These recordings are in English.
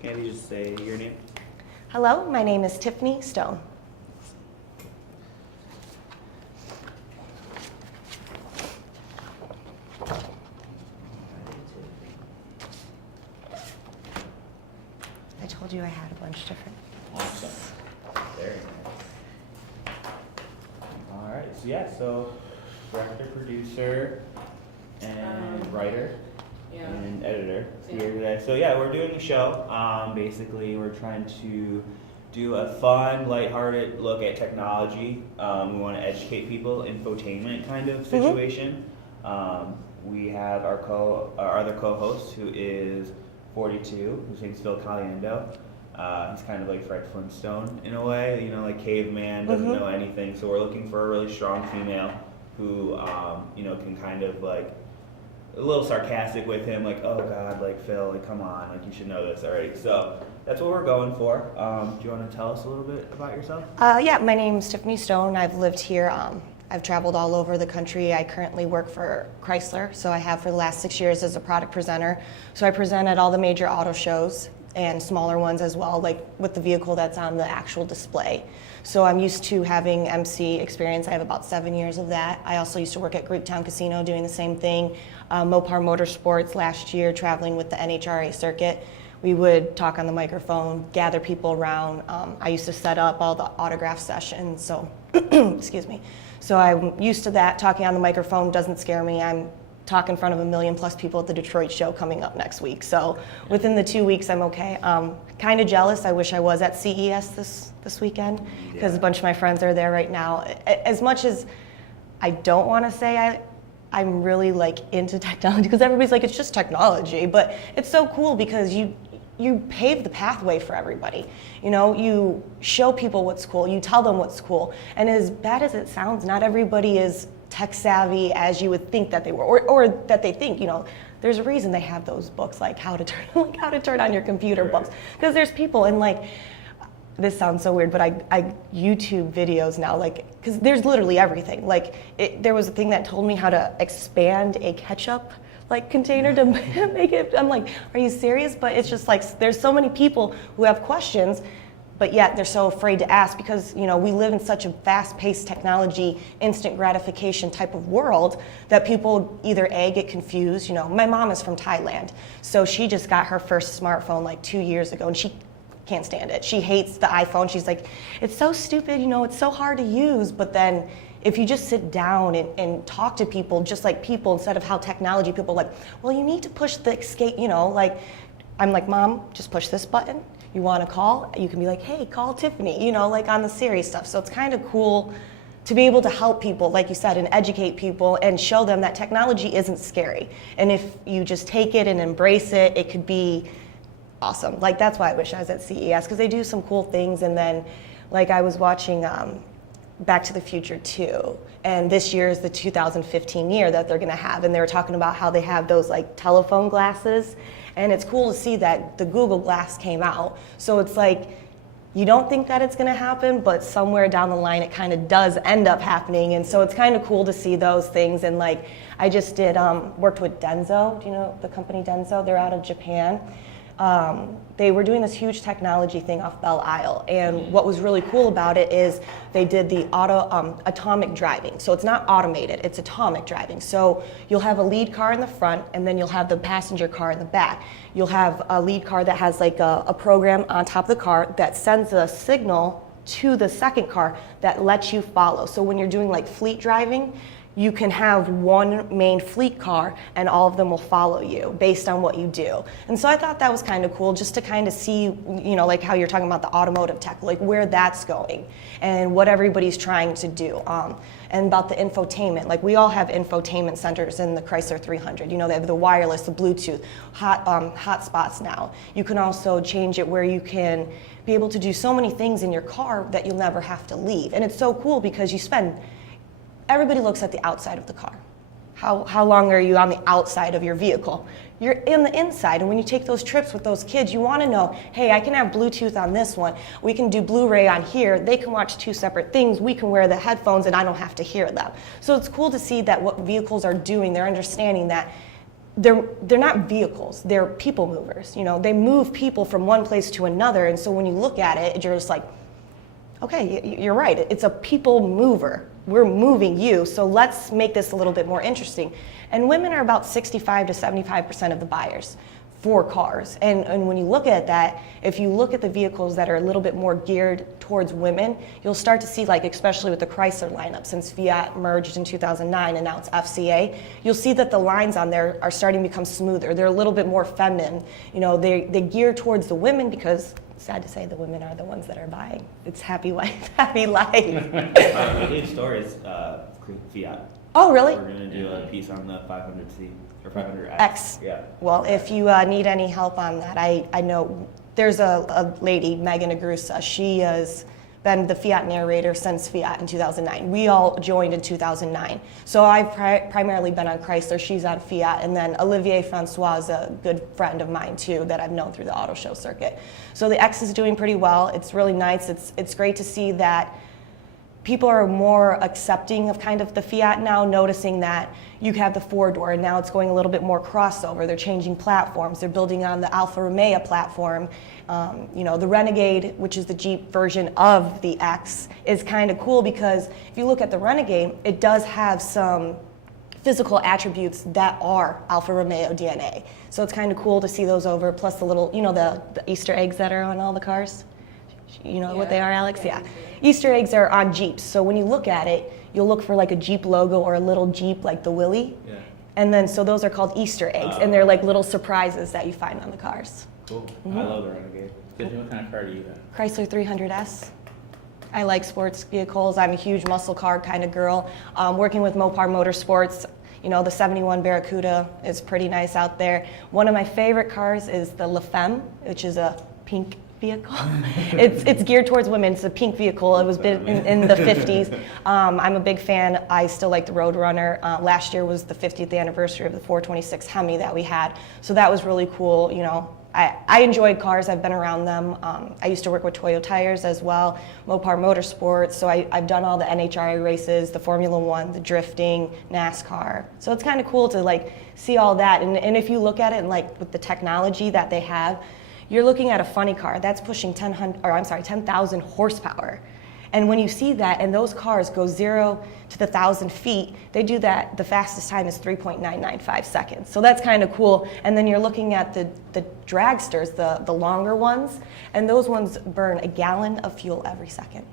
Can you just say your name? Hello, my name is Tiffany Stone. I told you I had a bunch of different. Awesome. Very nice. All right. So director, producer, and writer. Yeah. And editor Yeah. here today. So yeah, we're doing a show. Basically, we're trying to do a fun, lighthearted look at technology. We want to educate people, infotainment kind of situation. We have our other co-host who is 42, whose name's Phil Caliendo. He's kind of like Fred Flintstone in a way, you know, like caveman, doesn't know anything. So we're looking for a really strong female who, you know, can kind of like a little sarcastic with him, like, oh God, like Phil, like come on, like you should know this already. So that's what we're going for. Do you want to tell us a little bit about yourself? Yeah, my name's Tiffany Stone. I've lived here. I've traveled all over the country. I currently work for Chrysler, so I have for the last 6 years as a product presenter. So I present at all the major auto shows and smaller ones as well, like with the vehicle that's on the actual display. So I'm used to having MC experience. I have about 7 years of that. I also used to work at Greektown Casino doing the same thing. Mopar Motorsports last year, traveling with the NHRA circuit. We would talk on the microphone, gather people around. I used to set up all the autograph sessions, so, excuse me. So I'm used to that. Talking on the microphone doesn't scare me. I'm talk in front of 1 million plus people at the Detroit show coming up next week. So within the 2 weeks, I'm okay. Kind of jealous. I wish I was at CES this weekend because a bunch of my friends are there right now. As much as I don't want to say I'm really like into technology, because everybody's like, it's just technology, but it's so cool because you pave the pathway for everybody. You know, you show people what's cool, you tell them what's cool. And as bad as it sounds, not everybody is tech savvy as you would think that they were, or that they think, you know, there's a reason they have those books like how to turn on your computer books. Because there's people, and like, this sounds so weird, but I YouTube videos now, like, because there's literally everything. Like, there was a thing that told me how to expand a ketchup like container to make it. I'm like, are you serious? But it's just like, there's so many people who have questions, but yet they're so afraid to ask because, you know, we live in such a fast-paced technology, instant gratification type of world that people either A, get confused. You know, my mom is from Thailand, so she just got her first smartphone like 2 years ago, and she can't stand it. She hates the iPhone. She's like, it's so stupid, you know, it's so hard to use. But then if you just sit down and talk to people just like people instead of how technology people are like, well, you need to push the escape, you know, like, I'm like, Mom, just push this button. You want to call? You can be like, hey, call Tiffany, you know, like on the serious stuff. So it's kind of cool to be able to help people, like you said, and educate people and show them that technology isn't scary. And if you just take it and embrace it, it could be awesome. Like, that's why I wish I was at CES, because they do some cool things. And then, like, I was watching Back to the Future 2, and this year is the 2015 year that they're going to have, and they were talking about how they have those like telephone glasses, and it's cool to see that the Google Glass came out. So it's like, you don't think that it's going to happen, but somewhere down the line it kind of does end up happening, and so it's kind of cool to see those things. And like, I just did worked with Denso. Do you know the company Denso? They're out of Japan. They were doing this huge technology thing off Belle Isle, and what was really cool about it is they did the atomic driving. So it's not automated, it's atomic driving. So you'll have a lead car in the front, and then you'll have the passenger car in the back. You'll have a lead car that has like a program on top of the car that sends a signal to the second car that lets you follow. So when you're doing like fleet driving, you can have one main fleet car and all of them will follow you based on what you do. And so I thought that was kind of cool just to kind of see, you know, like how you're talking about the automotive tech, like where that's going and what everybody's trying to do. And about the infotainment, like we all have infotainment centers in the Chrysler 300. You know, they have the wireless, the Bluetooth, hotspots now. You can also change it where you can be able to do so many things in your car that you'll never have to leave. And it's so cool because you spend, everybody looks at the outside of the car. How long are you on the outside of your vehicle? You're in the inside, and when you take those trips with those kids, you want to know, hey, I can have Bluetooth on this one. We can do Blu-ray on here. They can watch two separate things. We can wear the headphones, and I don't have to hear them. So it's cool to see that what vehicles are doing, they're understanding that they're not vehicles, they're people movers. You know, they move people from one place to another, and so when you look at it, you're just like, okay, you're right, it's a people mover. We're moving you, so let's make this a little bit more interesting. And women are about 65 to 75% of the buyers for cars. And when you look at that, if you look at the vehicles that are a little bit more geared towards women, you'll start to see, like, especially with the Chrysler lineup, since Fiat merged in 2009 and now it's FCA, you'll see that the lines on there are starting to become smoother. They're a little bit more feminine. You know, they gear towards the women because, sad to say, the women are the ones that are buying. It's happy life, happy life. The lead store is Fiat. Oh, really? We're going to do a piece on the 500C or 500X. X. Yeah. Well, if you need any help on that, I know there's a lady, Megan Agrusa. She has been the Fiat narrator since Fiat in 2009. We all joined in 2009. So I've primarily been on Chrysler. She's on Fiat. And then Olivier Francois is a good friend of mine, too, that I've known through the auto show circuit. So the X is doing pretty well. It's really nice. It's great to see that people are more accepting of kind of the Fiat now, noticing that you have the four-door, and now it's going a little bit more crossover. They're changing platforms. They're building on the Alfa Romeo platform. You know, the Renegade, which is the Jeep version of the X, is kind of cool because if you look at the Renegade, it does have some physical attributes that are Alfa Romeo DNA. So it's kind of cool to see those over, plus the little, you know, the Easter eggs that are on all the cars. You know what they are, Alex? Yeah. Easter eggs are on Jeeps. So when you look at it, you'll look for like a Jeep logo or a little Jeep like the Willy. Yeah. And then, so those are called Easter eggs, and they're like little surprises that you find on the cars. Cool. I love the Renegade. What kind of car do you have? Chrysler 300S. I like sports vehicles. I'm a huge muscle car kind of girl. Working with Mopar Motorsports, you know, the 71 Barracuda is pretty nice out there. One of my favorite cars is the La Femme, which is a pink vehicle. It's geared towards women. It's a pink vehicle. It was built in the 50s. I'm a big fan. I still like the Roadrunner. Last year was the 50th anniversary of the 426 Hemi that we had. So that was really cool. You know, I enjoyed cars. I've been around them. I used to work with Toyo Tires as well, Mopar Motorsports. So I've done all the NHRA races, the Formula One, the drifting, NASCAR. So it's kind of cool to like see all that. And if you look at it and like with the technology that they have, you're looking at a funny car that's pushing 10,000 horsepower. And when you see that, and those cars go 0 to the 1,000 feet, they do that, the fastest time is 3.995 seconds. So that's kind of cool. And then you're looking at the dragsters, the longer ones, and those ones burn a gallon of fuel every second.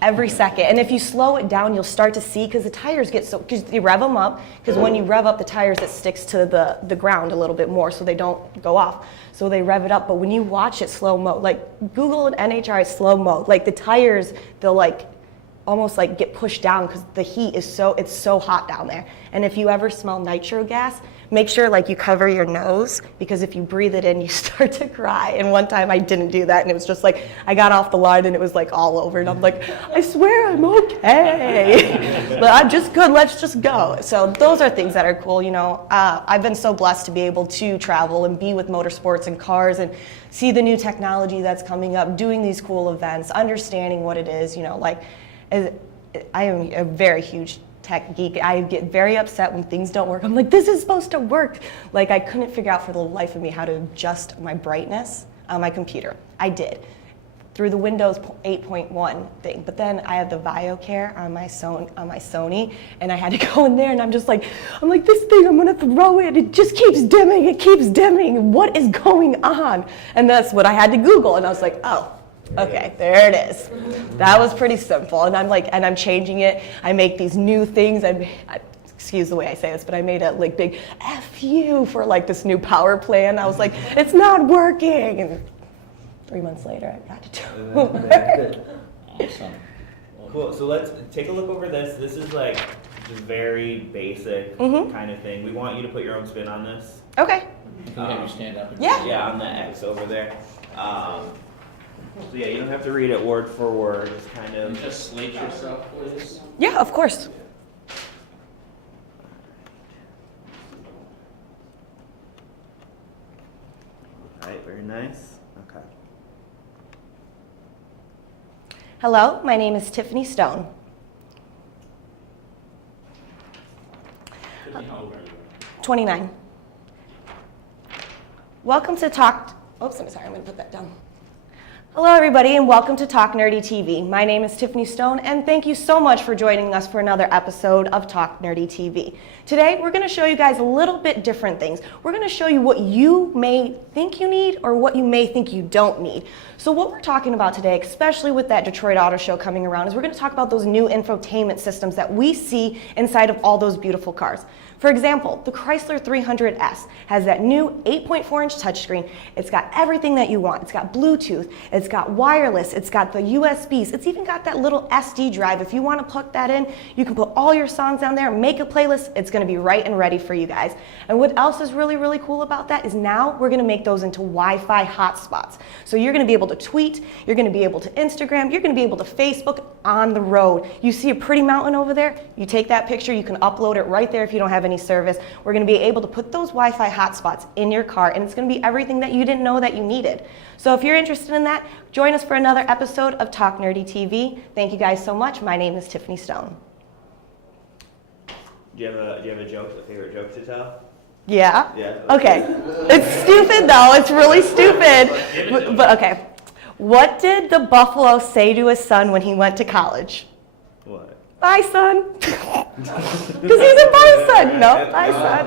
Every second. And if you slow it down, you'll start to see, because the tires get so, because you rev them up, because when you rev up the tires, it sticks to the ground a little bit more so they don't go off. So they rev it up. But when you watch it slow-mo, like Google an NHRA slow-mo, like the tires, they'll like almost like get pushed down because the heat is it's so hot down there. And if you ever smell nitro gas, make sure like you cover your nose, because if you breathe it in, you start to cry. And one time I didn't do that, and it was just like, I got off the line and it was like all over, and I'm like, I swear I'm okay. But I'm just good, let's just go. So those are things that are cool, you know. I've been so blessed to be able to travel and be with motorsports and cars and see the new technology that's coming up, doing these cool events, understanding what it is, you know, like, I am a very huge tech geek. I get very upset when things don't work. I'm like, this is supposed to work. Like, I couldn't figure out for the life of me how to adjust my brightness on my computer. I did through the Windows 8.1 thing, but then I have the VioCare on my Sony, and I had to go in there, and I'm like, this thing, I'm gonna throw it. It just keeps dimming. It keeps dimming. What is going on? And that's what I had to Google, and I was like, oh. Okay, there it is. That was pretty simple. And I'm like, and I'm changing it. I make these new things. Excuse the way I say this, but I made a like big F you for like this new power plan. I was like, it's not working. And 3 months later, I got it to work. Awesome. Cool. So let's take a look over this. This is like just very basic kind of thing. We want you to put your own spin on this. Okay. Can you stand up? Yeah. Yeah, on the X over there. So yeah, you don't have to read it word for word. Just kind Can of. you just slate yourself, please? Yeah, of course. All right, very nice. Okay. Hello, my name is Tiffany Stone. Tiffany, how old are you? 29. Welcome to Talk. Oops, I'm sorry, I'm going to put that down. Hello, everybody, and welcome to Talk Nerdy TV. My name is Tiffany Stone, and thank you so much for joining us for another episode of Talk Nerdy TV. Today, we're going to show you guys a little bit different things. We're going to show you what you may think you need or what you may think you don't need. So what we're talking about today, especially with that Detroit Auto Show coming around, is we're going to talk about those new infotainment systems that we see inside of all those beautiful cars. For example, the Chrysler 300S has that new 8.4-inch touchscreen. It's got everything that you want. It's got Bluetooth, it's got wireless, it's got the USBs, it's even got that little SD drive. If you want to plug that in, you can put all your songs down there, make a playlist. It's going to be right and ready for you guys. And what else is really, really cool about that is now we're going to make those into Wi-Fi hotspots. So you're going to be able to tweet, you're going to be able to Instagram, you're going to be able to Facebook on the road. You see a pretty mountain over there? You take that picture, you can upload it right there if you don't have any service. We're going to be able to put those Wi-Fi hotspots in your car, and it's going to be everything that you didn't know that you needed. So if you're interested in that, join us for another episode of Talk Nerdy TV. Thank you guys so much. My name is Tiffany Stone. Do you have a joke, a favorite joke to tell? Yeah? Yeah. Okay. It's stupid though. It's really stupid. But okay. What did the buffalo say to his son when he went to college? What? Bye, son. Because he's a bison. No, bye, son.